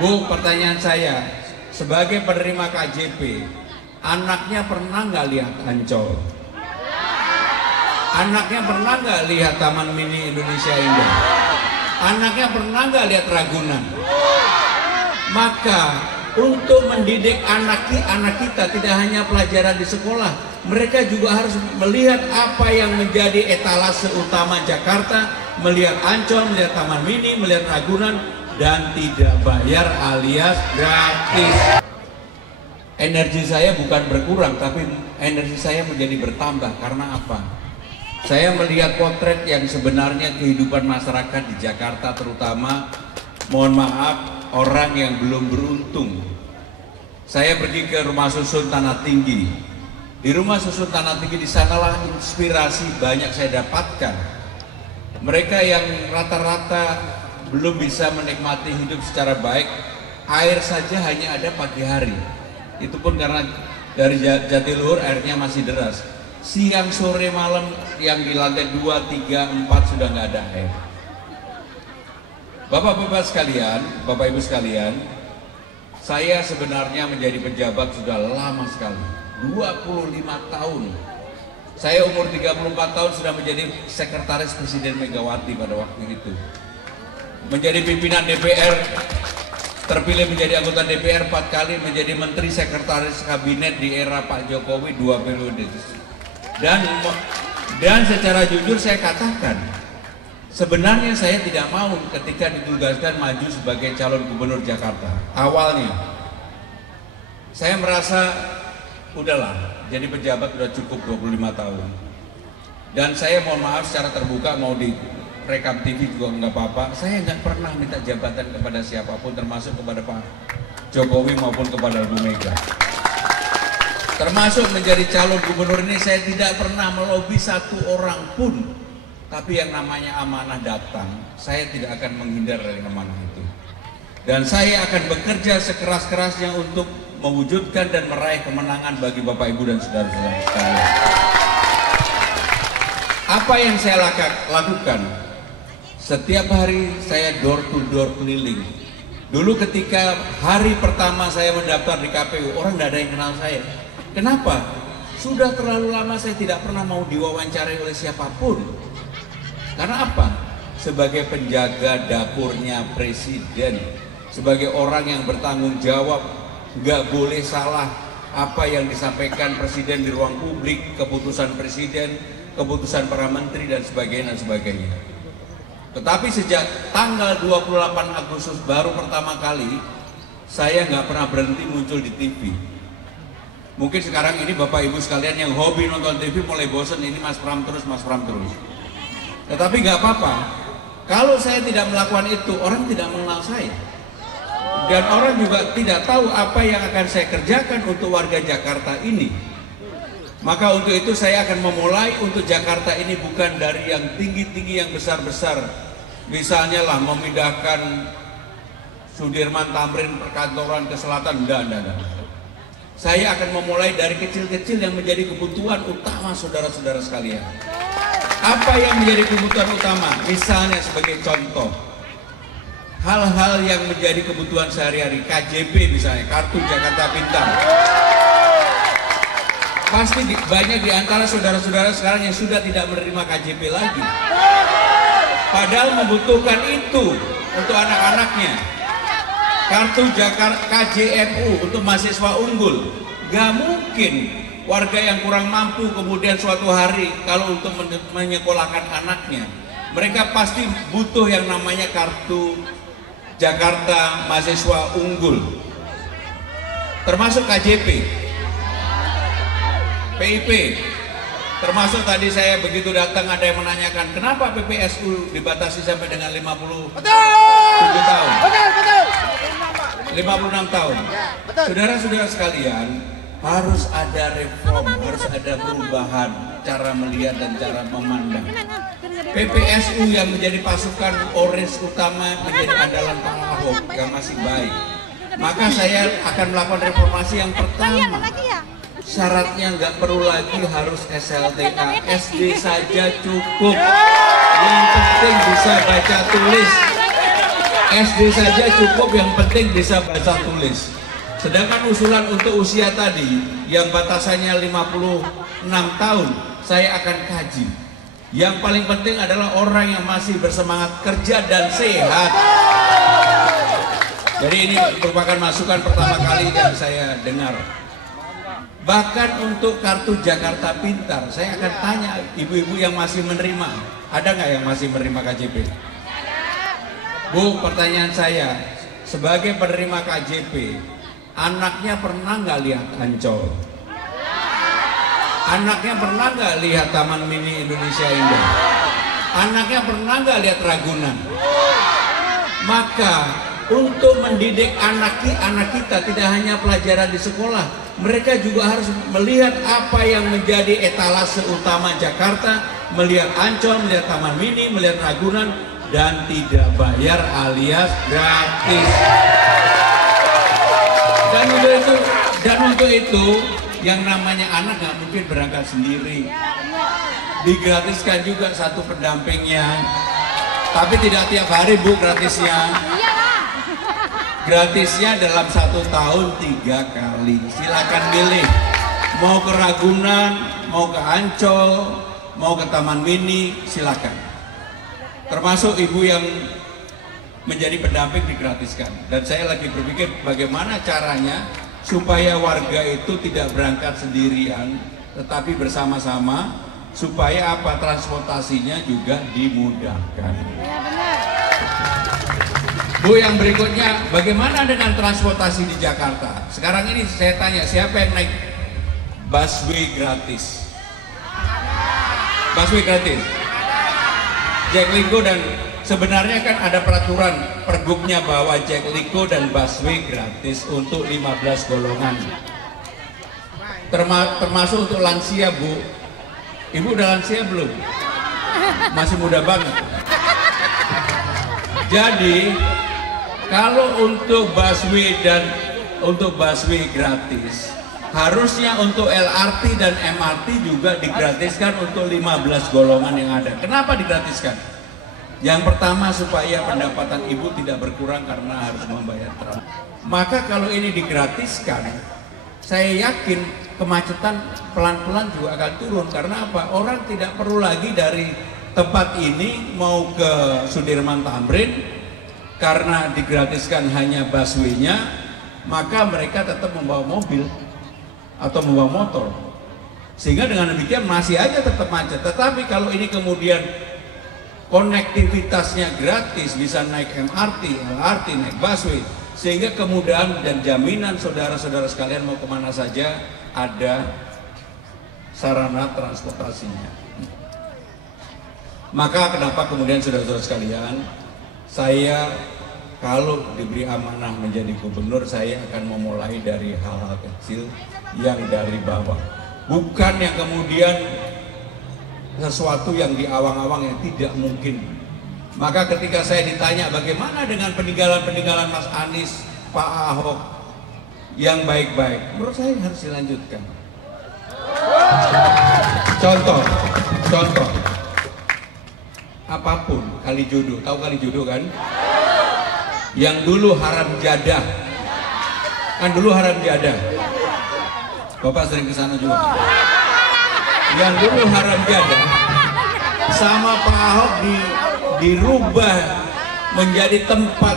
Bu, pertanyaan saya, sebagai penerima KJP, anaknya pernah nggak lihat Ancol? Anaknya pernah nggak lihat Taman Mini Indonesia Indah? Anaknya pernah nggak lihat Ragunan? Maka untuk mendidik anak kita tidak hanya pelajaran di sekolah, mereka juga harus melihat apa yang menjadi etalase utama Jakarta, melihat Ancol, melihat Taman Mini, melihat Ragunan, dan tidak bayar alias gratis. Energi saya bukan berkurang, tapi energi saya menjadi bertambah. Karena apa? Saya melihat potret yang sebenarnya kehidupan masyarakat di Jakarta, terutama, mohon maaf, orang yang belum beruntung. Saya pergi ke rumah susun Tanah Tinggi. Di rumah susun Tanah Tinggi, di sanalah inspirasi banyak saya dapatkan. Mereka yang rata-rata belum bisa menikmati hidup secara baik, air saja hanya ada pagi hari. Itu pun karena dari Jatiluhur airnya masih deras. Siang, sore, malam yang di lantai 2, 3, 4 sudah nggak ada air. Bapak-bapak sekalian, Bapak Ibu sekalian, saya sebenarnya menjadi pejabat sudah lama sekali, 25 tahun. Saya umur 34 tahun sudah menjadi sekretaris Presiden Megawati pada waktu itu. Menjadi pimpinan DPR, terpilih menjadi anggota DPR 4 kali, menjadi menteri sekretaris kabinet di era Pak Jokowi 2 periode. Dan secara jujur saya katakan, sebenarnya saya tidak mau ketika ditugaskan maju sebagai calon gubernur Jakarta. Awalnya saya merasa udahlah, jadi pejabat sudah cukup 25 tahun. Dan saya mohon maaf secara terbuka, mau di rekam TV juga nggak apa-apa, saya nggak pernah minta jabatan kepada siapapun, termasuk kepada Pak Jokowi maupun kepada Bu Mega. Termasuk menjadi calon gubernur ini saya tidak pernah melobi satu orang pun. Tapi yang namanya amanah datang, saya tidak akan menghindar dari amanah itu. Dan saya akan bekerja sekeras-kerasnya untuk mewujudkan dan meraih kemenangan bagi Bapak Ibu dan saudara-saudara sekalian. Apa yang saya lakukan? Setiap hari saya door to door keliling. Dulu ketika hari pertama saya mendaftar di KPU, orang tidak ada yang kenal saya. Kenapa? Sudah terlalu lama saya tidak pernah mau diwawancarai oleh siapapun. Karena apa? Sebagai penjaga dapurnya Presiden, sebagai orang yang bertanggung jawab, nggak boleh salah apa yang disampaikan Presiden di ruang publik, keputusan Presiden, keputusan para menteri dan sebagainya. Tetapi sejak tanggal 28 Agustus baru pertama kali saya nggak pernah berhenti muncul di TV. Mungkin sekarang ini Bapak Ibu sekalian yang hobi nonton TV mulai bosan, ini Mas Pram terus. Tetapi nggak apa-apa. Kalau saya tidak melakukan itu, orang tidak mengenal saya. Dan orang juga tidak tahu apa yang akan saya kerjakan untuk warga Jakarta ini. Maka untuk itu saya akan memulai untuk Jakarta ini bukan dari yang tinggi-tinggi, yang besar-besar. Misalnya lah memindahkan Sudirman Tamrin perkantoran ke selatan, enggak. Saya akan memulai dari kecil-kecil yang menjadi kebutuhan utama saudara-saudara sekalian. Apa yang menjadi kebutuhan utama? Misalnya sebagai contoh, hal-hal yang menjadi kebutuhan sehari-hari, KJP misalnya, Kartu Jakarta Pintar. Pasti banyak di antara saudara-saudara sekarang yang sudah tidak menerima KJP lagi. Padahal membutuhkan itu untuk anak-anaknya. Kartu Jakarta KJMU untuk mahasiswa unggul. Gak mungkin warga yang kurang mampu kemudian suatu hari kalau untuk menyekolahkan anaknya, mereka pasti butuh yang namanya kartu Jakarta mahasiswa unggul, termasuk KJP, PIP, termasuk tadi saya begitu datang ada yang menanyakan kenapa PPSU dibatasi sampai dengan 57 tahun, 56 tahun. Saudara-saudara sekalian, harus ada reform, harus ada perubahan cara melihat dan cara memandang. PPSU yang menjadi pasukan orange utama menjadi andalan Pak Ahok yang masih baik. Maka saya akan melakukan reformasi yang pertama. Syaratnya nggak perlu lagi harus SLTA, SD saja cukup. Yang penting bisa baca tulis. SD saja cukup, yang penting bisa baca tulis. Sedangkan usulan untuk usia tadi yang batasannya 56 tahun, saya akan kaji. Yang paling penting adalah orang yang masih bersemangat kerja dan sehat. Jadi ini merupakan masukan pertama kali yang saya dengar. Bahkan untuk kartu Jakarta Pintar, saya akan tanya ibu-ibu yang masih menerima, ada nggak yang masih menerima KJP? Bu, pertanyaan saya, sebagai penerima KJP, anaknya pernah nggak lihat Ancol? Anaknya pernah nggak lihat Taman Mini Indonesia Indah? Anaknya pernah nggak lihat Ragunan? Maka untuk mendidik anak kita tidak hanya pelajaran di sekolah, mereka juga harus melihat apa yang menjadi etalase utama Jakarta, melihat Ancol, melihat Taman Mini, melihat Ragunan, dan tidak bayar alias gratis. Dan untuk itu yang namanya anak nggak mungkin berangkat sendiri, digratiskan juga satu pendampingnya, tapi tidak tiap hari Bu gratisnya. Gratisnya dalam 1 tahun 3 kali. Silakan pilih, mau ke Ragunan, mau ke Ancol, mau ke Taman Mini, silakan. Termasuk ibu yang menjadi pendamping digratiskan. Dan saya lagi berpikir bagaimana caranya supaya warga itu tidak berangkat sendirian, tetapi bersama-sama, supaya apa, transportasinya juga dimudahkan. Bu, yang berikutnya, bagaimana dengan transportasi di Jakarta? Sekarang ini saya tanya, siapa yang naik busway gratis? Busway gratis? Jaklingko, dan sebenarnya kan ada peraturan pergubnya bahwa Jaklingko dan busway gratis untuk 15 golongan. Termasuk untuk lansia, Bu. Ibu udah lansia belum? Masih muda banget. Jadi kalau untuk busway dan untuk busway gratis, harusnya untuk LRT dan MRT juga digratiskan untuk 15 golongan yang ada. Kenapa digratiskan? Yang pertama, supaya pendapatan ibu tidak berkurang karena harus membayar truk. Maka kalau ini digratiskan, saya yakin kemacetan pelan-pelan juga akan turun. Karena apa? Orang tidak perlu lagi dari tempat ini mau ke Sudirman Tamrin, karena digratiskan hanya busway-nya, maka mereka tetap membawa mobil atau membawa motor, sehingga dengan demikian masih aja tetap macet. Tetapi kalau ini kemudian konektivitasnya gratis, bisa naik MRT, LRT, naik busway, sehingga kemudahan dan jaminan saudara-saudara sekalian mau kemana saja ada sarana transportasinya. Maka kenapa kemudian saudara-saudara sekalian, saya kalau diberi amanah menjadi gubernur, saya akan memulai dari hal-hal kecil yang dari bawah, bukan yang kemudian sesuatu yang di awang-awang yang tidak mungkin. Maka ketika saya ditanya bagaimana dengan peninggalan-peninggalan Mas Anies, Pak Ahok yang baik-baik, menurut saya harus dilanjutkan. Contoh apapun, Kalijodo, tahu Kalijodo kan? Yang dulu haram jadah, kan dulu haram jadah. Bapak sering ke sana juga. Yang dulu haram jadah, sama Pak Ahok dirubah menjadi tempat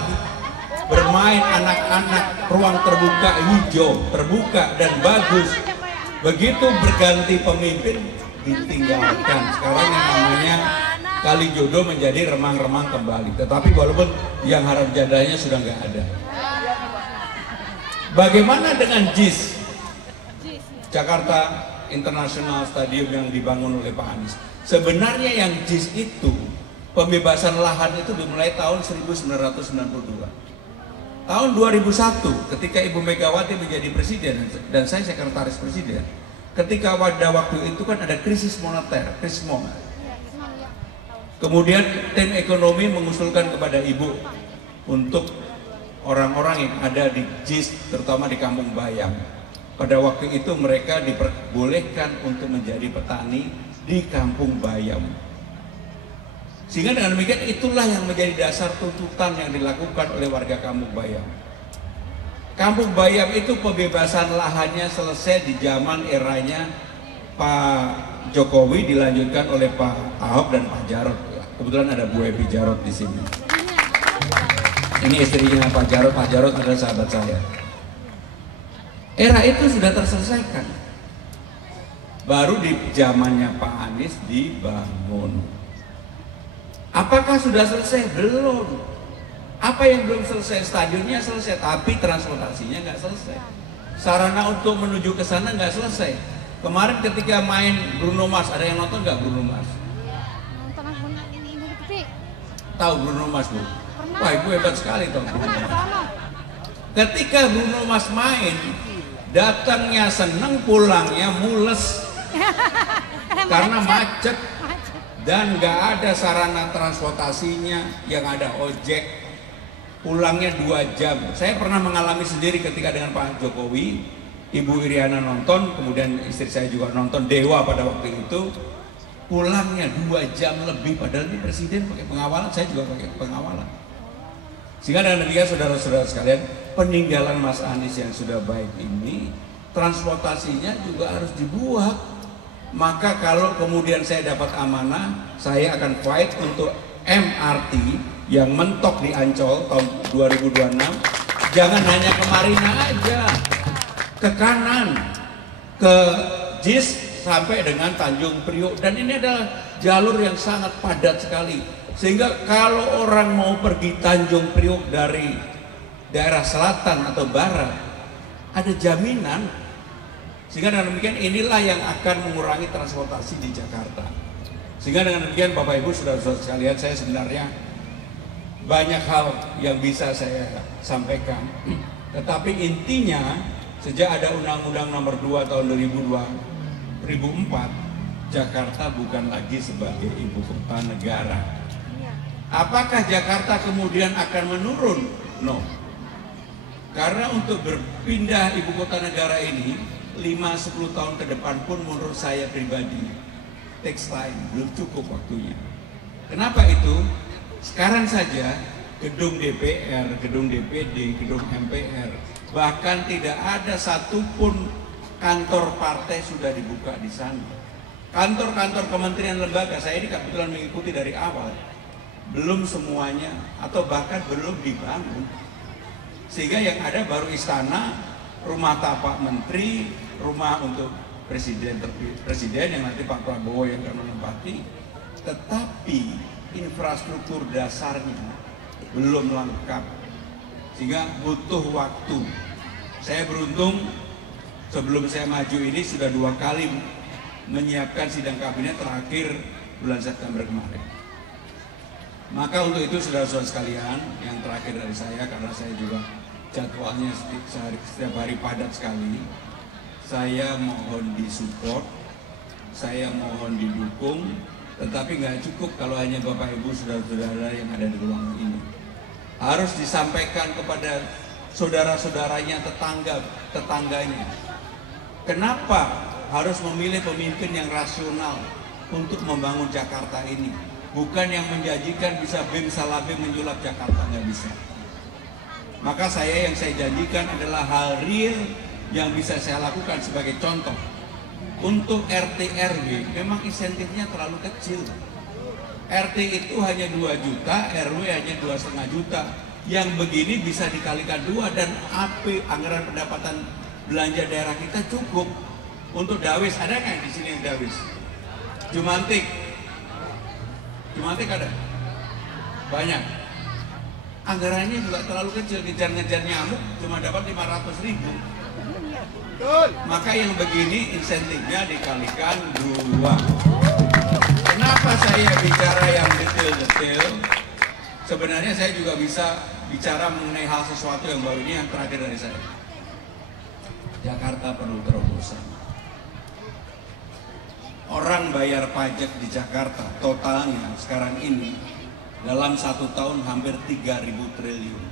bermain anak-anak, ruang terbuka, hijau, terbuka dan bagus. Begitu berganti pemimpin ditinggalkan. Sekarang yang namanya Kalijodo menjadi remang-remang kembali. Tetapi walaupun yang haram jadahnya sudah nggak ada. Bagaimana dengan JIS, Jakarta International Stadium yang dibangun oleh Pak Anies? Sebenarnya yang JIS itu, pembebasan lahan itu dimulai tahun 1992. Tahun 2001 ketika Ibu Megawati menjadi presiden dan saya sekretaris presiden, ketika pada waktu itu kan ada krisis moneter, Krismon. Kemudian tim ekonomi mengusulkan kepada Ibu untuk orang-orang yang ada di JIS, terutama di Kampung Bayam. Pada waktu itu mereka diperbolehkan untuk menjadi petani di Kampung Bayam. Sehingga dengan demikian itulah yang menjadi dasar tuntutan yang dilakukan oleh warga Kampung Bayam. Kampung Bayam itu pembebasan lahannya selesai di zaman eranya Pak Jokowi, dilanjutkan oleh Pak Ahok dan Pak Jarot. Kebetulan ada Bu Evi Jarot di sini. Ini istrinya Pak Jarot. Pak Jarot adalah sahabat saya. Era itu sudah terselesaikan. Baru di zamannya Pak Anies dibangun. Apakah sudah selesai? Belum. Apa yang belum selesai? Stadionnya selesai, tapi transportasinya nggak selesai. Sarana untuk menuju ke sana nggak selesai. Kemarin ketika main Bruno Mars, ada yang nonton nggak Bruno Mars? Nonton aku ini TV. Tahu Bruno Mars, Bu? Wah, Ibu hebat sekali tahu Bruno Mars. Ketika Bruno Mars main, datangnya seneng, pulangnya mules karena macet dan nggak ada sarana transportasinya, yang ada ojek, pulangnya 2 jam. Saya pernah mengalami sendiri ketika dengan Pak Jokowi, Ibu Iriana nonton, kemudian istri saya juga nonton Dewa pada waktu itu, pulangnya 2 jam lebih, padahal ini presiden pakai pengawalan, saya juga pakai pengawalan. Sehingga dengan demikian saudara-saudara sekalian, peninggalan Mas Anies yang sudah baik ini, transportasinya juga harus dibuat. Maka kalau kemudian saya dapat amanah, saya akan fight untuk MRT yang mentok di Ancol tahun 2026. Jangan hanya ke Marina aja, ke kanan, ke JIS sampai dengan Tanjung Priok. Dan ini adalah jalur yang sangat padat sekali. Sehingga kalau orang mau pergi Tanjung Priok dari daerah selatan atau barat, ada jaminan. Sehingga dengan demikian inilah yang akan mengurangi transportasi di Jakarta. Sehingga dengan demikian Bapak Ibu saudara-saudara sekalian, saya sebenarnya banyak hal yang bisa saya sampaikan. Tetapi intinya sejak ada Undang-Undang Nomor 2 tahun 2004, Jakarta bukan lagi sebagai ibu kota negara. Apakah Jakarta kemudian akan menurun? No. Karena untuk berpindah ibu kota negara ini 5-10 tahun ke depan pun menurut saya pribadi takes time, belum cukup waktunya. Kenapa itu? Sekarang saja gedung DPR, gedung DPD, gedung MPR, bahkan tidak ada satupun kantor partai sudah dibuka di sana. Kantor-kantor kementerian lembaga, saya ini kebetulan mengikuti dari awal, belum semuanya atau bahkan belum dibangun. Sehingga yang ada baru istana, rumah tapak menteri, rumah untuk presiden yang nanti Pak Prabowo yang akan menempati. Tetapi infrastruktur dasarnya belum lengkap, sehingga butuh waktu. Saya beruntung sebelum saya maju ini sudah 2 kali menyiapkan sidang kabinet, terakhir bulan September kemarin. Maka untuk itu saudara-saudara sekalian, yang terakhir dari saya, karena saya juga jadwalnya setiap hari padat sekali, saya mohon disupport, saya mohon didukung, tetapi nggak cukup kalau hanya Bapak Ibu saudara-saudara yang ada di ruangan ini. Harus disampaikan kepada saudara-saudaranya, tetangganya. Kenapa harus memilih pemimpin yang rasional untuk membangun Jakarta ini? Bukan yang menjanjikan bisa bim salabim menyulap Jakarta, nggak bisa. Maka yang saya janjikan adalah hal real yang bisa saya lakukan. Sebagai contoh, untuk RT RW memang insentifnya terlalu kecil. RT itu hanya 2 juta, RW hanya 2,5 juta. Yang begini bisa dikalikan 2 dan anggaran pendapatan belanja daerah kita cukup. Untuk Dawis, ada nggak di sini yang Dawis? Jumantik ada? Banyak. Anggarannya juga terlalu kecil, ngejar-ngejar nyamuk cuma dapat 500.000. Maka yang begini insentifnya dikalikan 2. Kenapa saya bicara yang detail-detail? Sebenarnya saya juga bisa bicara mengenai hal sesuatu yang baru. Ini yang terakhir dari saya. Jakarta perlu terobosan. Orang bayar pajak di Jakarta totalnya sekarang ini dalam 1 tahun hampir 3.000 triliun.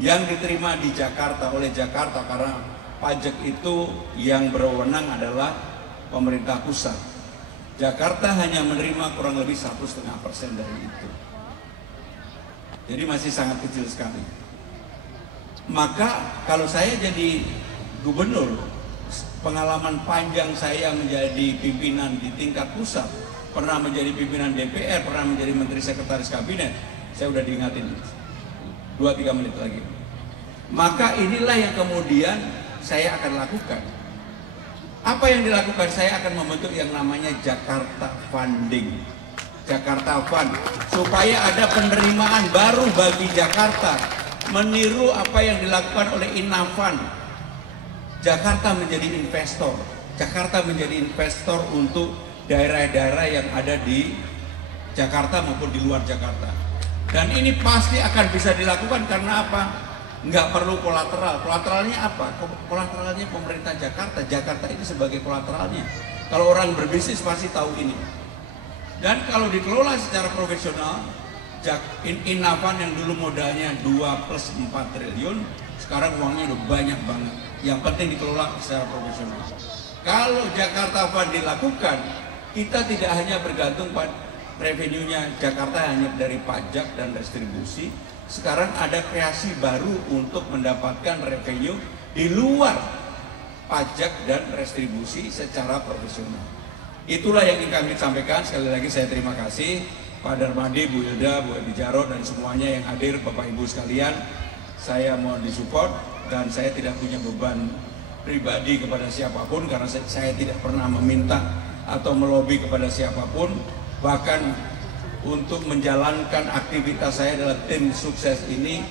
Yang diterima di Jakarta oleh Jakarta, karena pajak itu yang berwenang adalah pemerintah pusat. Jakarta hanya menerima kurang lebih 1,5% dari itu. Jadi masih sangat kecil sekali. Maka kalau saya jadi gubernur, pengalaman panjang saya menjadi pimpinan di tingkat pusat, pernah menjadi pimpinan DPR, pernah menjadi menteri sekretaris kabinet, saya udah diingatin 2-3 menit lagi. Maka inilah yang kemudian saya akan lakukan. Apa yang dilakukan? Saya akan membentuk yang namanya Jakarta Funding, Jakarta Fund, supaya ada penerimaan baru bagi Jakarta, meniru apa yang dilakukan oleh Inafan. Jakarta menjadi investor, Jakarta menjadi investor untuk daerah-daerah yang ada di Jakarta maupun di luar Jakarta. Dan ini pasti akan bisa dilakukan karena apa? Nggak perlu kolateral. Kolateralnya apa? Kolateralnya pemerintah Jakarta. Jakarta itu sebagai kolateralnya. Kalau orang berbisnis pasti tahu ini. Dan kalau dikelola secara profesional, Inafan yang dulu modalnya 2 plus 4 triliun, sekarang uangnya udah banyak banget. Yang penting dikelola secara profesional. Kalau Jakarta Fund dilakukan, kita tidak hanya bergantung pada revenue-nya Jakarta hanya dari pajak dan distribusi. Sekarang ada kreasi baru untuk mendapatkan revenue di luar pajak dan restribusi secara profesional. Itulah yang ingin kami sampaikan. Sekali lagi saya terima kasih Pak Darmadi, Bu Hilda, Bu Edi Jarot, dan semuanya yang hadir, Bapak Ibu sekalian. Saya mohon disupport dan saya tidak punya beban pribadi kepada siapapun karena saya tidak pernah meminta atau melobi kepada siapapun. Bahkan untuk menjalankan aktivitas saya dalam tim sukses ini,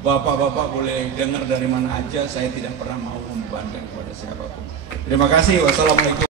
Bapak-bapak boleh dengar dari mana aja, saya tidak pernah mau membebankan kepada siapapun. Terima kasih. Wassalamualaikum.